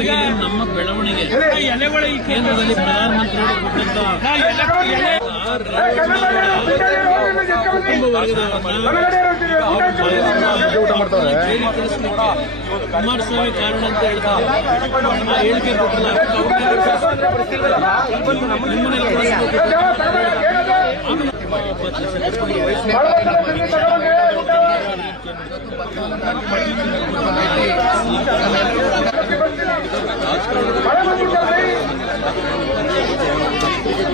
ಬೆಳವಣಿಗೆ ನಮ್ಮ ಬೆಳವಣಿಗೆ. ಕೇಂದ್ರದಲ್ಲಿ ಪ್ರಧಾನಮಂತ್ರಿಗಳು ಕುಟುಂಬ ವರ್ಗದವರನ್ನ ಕುಮಾರಸ್ವಾಮಿ ಕಾರಣ ಅಂತ ಹೇಳ್ತಾ ನಮ್ಮ ಹೇಳಿಕೆ ಕೊಟ್ಟಲ್ಲ.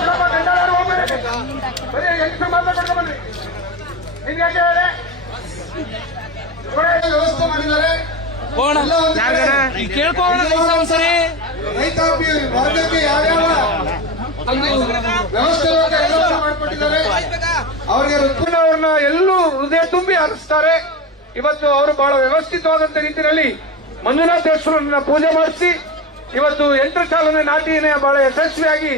ಬಿಡಪ್ಪ, ಗಂಡ ಯಾರು ಹೋಗ್ಬೇಡಿ. ಬರೀ ಹೆಂಗಸ್ರು ಮಾತ್ರ ಕೊಡ್ಕೊಂಬನ್ನಿ ನಿನ್ಗೆ ಯಾಕೆ ಹೇಳಿ? ಕೊಡಿ, ವ್ಯವಸ್ಥೆ ಮಾಡಿದ್ದಾರೆ. ಎಲ್ಲ ಒಂದು ಕಡೆ ರೈತಾಪಿ ವರ್ಗಕ್ಕೆ ಯಾವ್ಯಾವ ವ್ಯವಸ್ಥೆ ಮಾಡಿಕೊಟ್ಟಿದ್ದಾರೆ. ಅವರಿಗೆ ಎಲ್ಲೂ ಹೃದಯ ತುಂಬಿ ಹರಿಸ್ತಾರೆ. ಇವತ್ತು ಅವರು ಬಹಳ ವ್ಯವಸ್ಥಿತವಾದಂತ ರೀತಿಯಲ್ಲಿ ಮಂಜುನಾಥೇಶ್ವರನ್ನ ಪೂಜೆ ಮಾಡಿಸಿ ಇವತ್ತು ಯಂತ್ರ ಚಾಲನೆ ನಾಟಿಯನ್ನ ಬಹಳ ಯಶಸ್ವಿಯಾಗಿ